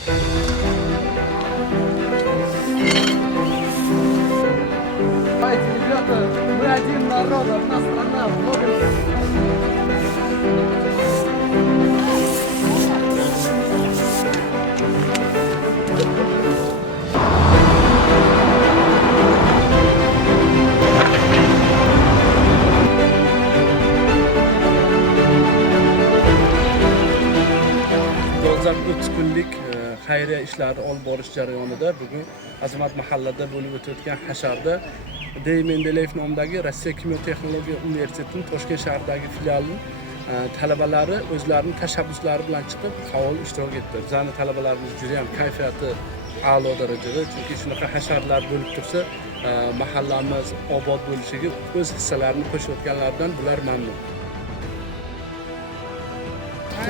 Ребята, мы один народ, одна страна, много. Dolzarb 3 kunlik xayriya ishlari olib borish jarayonida bugun Azamat mahallada bo'lib o'tayotgan hasharda D. Mendeleyev nomidagi Rossiya kimyo texnologiya universitetining Toshkent shahridagi filialining talabalari o'zlarining tashabbuslari bilan chiqib faol ishtirok etdi. Bizning talabalarimiz juda ham kayfiyati a'lo darajada, chunki shunaqa hasharlar bo'lib tursa, mahallamiz obod bo'lishiga o'z hissalarini qo'shayotganlaridan bular mamnun.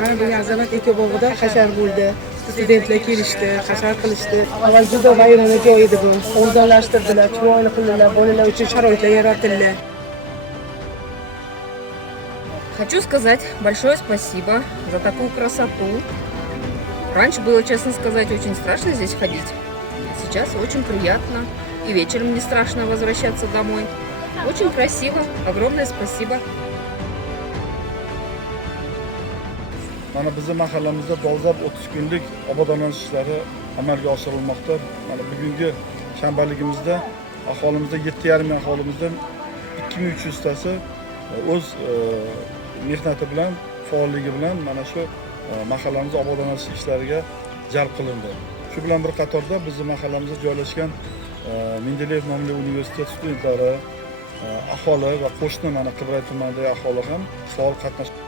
Mana bu Azamat ekobog'ida hashar bo'ldi. Studentlar kelishdi, hashar qilishdi. Avval juda vayronali joy edi bu. Obodonlashtirdilar, chiroyli qildilar, bolalar uchun sharoitlar yaratildi. Хочу сказать большое спасибо за такую красоту. Раньше было, честно сказать, очень страшно здесь ходить. Сейчас очень приятно. И вечером не страшно возвращаться домой. Очень красиво. Огромное спасибо. Mana bizning mahallamizda dolzarb 30 kunlik obodonlanish ishlari amalga oshirilmoqda. Mana bugungi shanbaligimizda aholimizda 7,5 ming aholimizdan 2300 tasi o'z mehnati bilan, faolligi bilan mana shu mahallamiz obodonlanish ishlariga jalb qilindi. Shu bilan bir qatorda bizning mahallamizda joylashgan Mendeleyev nomli universitet studentlari, aholi va qo'shni mana Qibray tumanidagi aholi ham faol qatnashdi.